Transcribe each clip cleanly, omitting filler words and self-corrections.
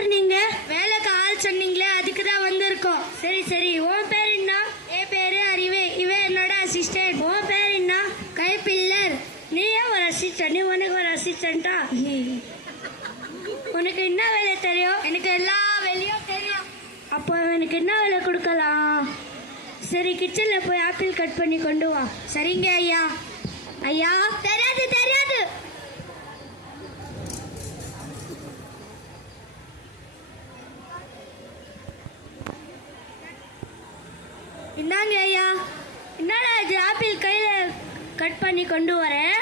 யார் நீங்க? வேலைக்கு ஆள் சொன்னீங்களே, அதுக்கு தான் வந்திருக்கோம். சரி சரி, உன் பேர் என்ன? என் பேரு அறிவே, இவன் என்னோட அசிஸ்டன்ட். உன் பேர் என்ன? கைப்பில்லர். நீ ஏன் ஒரு அசிஸ்டன்ட்? உனக்கு ஒரு அசிஸ்டண்டா? உனக்கு என்ன வேலை தெரியும்? எனக்கு எல்லா வேலையும் தெரியும். அப்போ எனக்கு என்ன வேலை கொடுக்கலாம்? சரி, கிச்சன்ல போய் ஆப்பிள் கட் பண்ணி கொண்டு வா. சரிங்க ஐயா. ஐயா, தெரியாது தெரியாது. இந்தாங்க ஐயா. என்னடா இது, ஆப்பிள் கையில கட் பண்ணி கொண்டு வரேன்.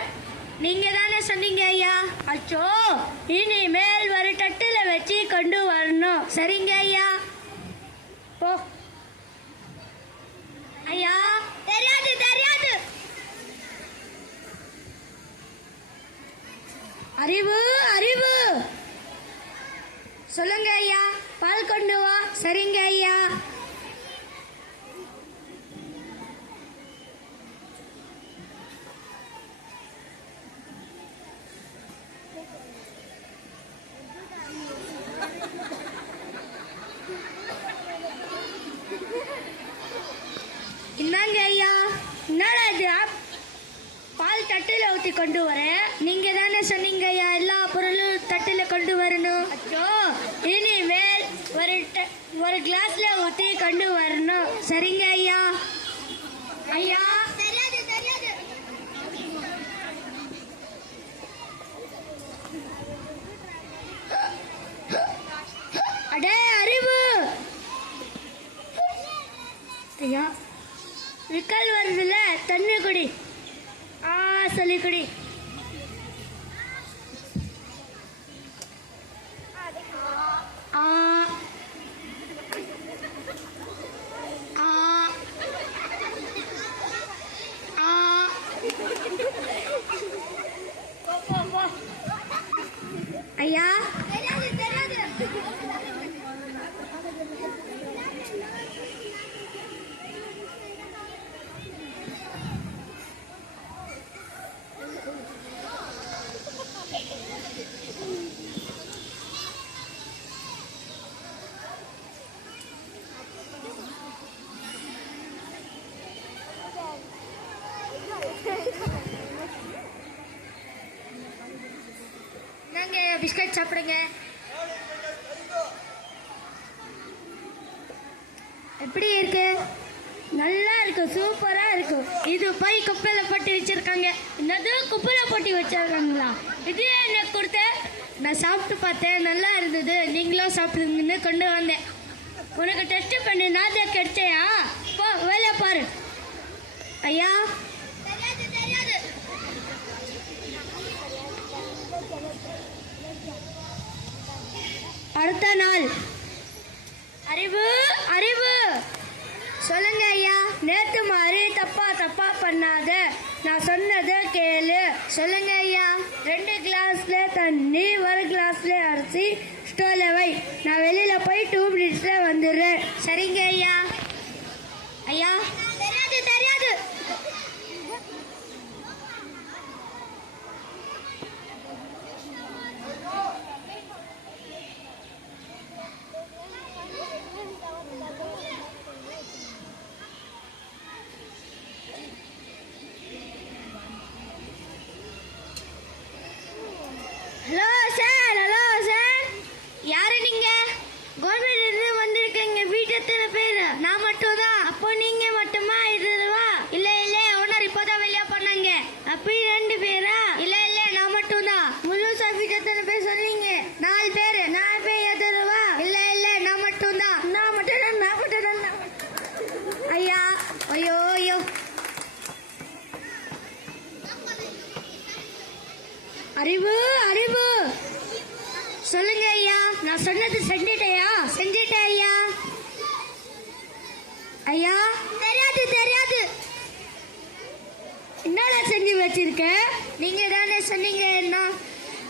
நீங்க தானே சொன்னீங்க ஐயா. அச்சோ, இனிமேல் ஒரு தட்டுல வச்சு கொண்டு வரணும். சரிங்க ஐயா, போ. ஐயா, தெரியாது தெரியாது. அறிவு அறிவு. சொல்லுங்க ஐயா. பால் கொண்டு வா. சரிங்க ஐயா. இந்தாங்க ஐயா. என்னடா இது, பால் தட்டில் ஊற்றி கொண்டு வரேன். நீங்க தானே சொன்னீங்க ஐயா எல்லா பொருளும் தட்டில் கொண்டு வரணும். அச்சோ, இனிமேல் ஒரு கிளாஸ்ல ஊற்றி கொண்டு வரணும். சரிங்க ஐயா. ஐயா, தெரியாது தெரியாது. அடே அறிவு. ஐயா, விக்கல் வருதுல, தண்ணி குடி. சொல்லி குடி. ஆ ஆ ஆ. ஐயா, தெரியாது தெரியாது. நாங்க பிஸ்கட் சாப்பிடுங்க. எப்படி இருக்கு? நல்லா இருக்கு, சூப்பரா இருக்கு. இது போய் குப்பையில போட்டு வச்சிருக்காங்க. என்னது, குப்பையில போட்டு வச்சிருக்காங்களா? இது என்ன கொடுத்த? நான் சாப்பிட்டு பார்த்தேன், நல்லா இருந்தது. நீங்களும் சாப்பிடுங்கன்னு கொண்டு வந்தேன். உனக்கு டெஸ்ட் பண்ணி நான் தான் கிடைச்சேயா? போ, வேலை பாரு. ஐயா, தெரியாது தெரியாது. அடுத்த நாள். அறிவு அறிவு. சொல்லுங்க ஐயா. நேத்து மாதிரி தப்பா பண்ணாத, நான் சொன்னதை கேளு. சொல்லுங்க ஐயா. 2 கிளாஸ்ல தண்ணி, 1 கிளாஸ்ல அரிசி ஸ்டோர்ல வை. நான் வெளியில போய் 2 மினிட்ஸ்ல வந்துடுறேன். சரிங்க ஐயா. ஐயா, தெரியாது தெரியாது. Hello sir, hello sir. யாரு நீங்க? கவர்மெண்ட் இருந்து வந்திருக்கீங்க. வீட்டு எத்தனை பேர்? நான் மட்டும் தான். அப்போ நீங்க மட்டுமா? இதுவா? இல்ல இல்ல, ஓனர் இப்போதான் வெளியே பண்ணாங்க. அப்படி 2 பேரா? இல்ல இல்ல, நான் மட்டும் தான். முழு சாஃபிக்கு எத்தனை பேர் சொன்னீங்க? 4 பேர். 4 பேர் எதுவா? இல்ல இல்ல, நான் மட்டும் தான். நான் மட்டும் தான், நான் மட்டும் தான். ஐயா, ஐயோ ஐயோ. அறிவு அறிவு. சொல்லுங்க ஐயா. நான் சொன்னது செஞ்சிட்டேயா? செஞ்சிட்டேன் ஐயா. ஐயா, தெரியாது தெரியாது. என்னடா செஞ்சு வச்சிருக்க? நீங்க தானே சொன்னீங்க. என்ன,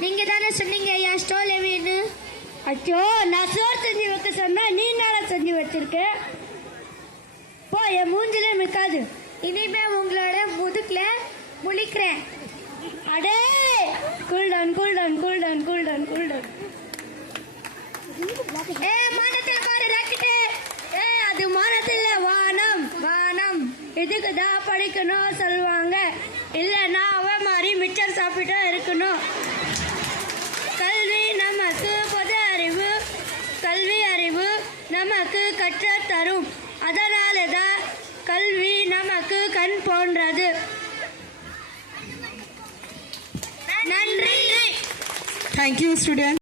நீங்க தானே சொன்னீங்க ஐயா ஸ்டோல் எவின்னு. அச்சோ, நான் சோறு செஞ்சு வைக்க சொன்னா நீ என்னடா செஞ்சு வச்சிருக்க? போ, என் மூஞ்சிலே மிக்காது. இனிமே உங்களோட முதுக்குல முழிக்கிறேன். அடே, cool down cool down cool down cool down cool down. தான் படிக்கணும் சொல்லுவாங்க. இல்லைன்னா அவ மாதிரி மிச்சர் சாப்பிட்டா இருக்கணும். கல்வி நமக்கு பொது அறிவு, கல்வி அறிவு நமக்கு கற்றுத் தரும். அதனால தான் கல்வி நமக்கு கண் போன்றது. நன்றி. Thank you, students.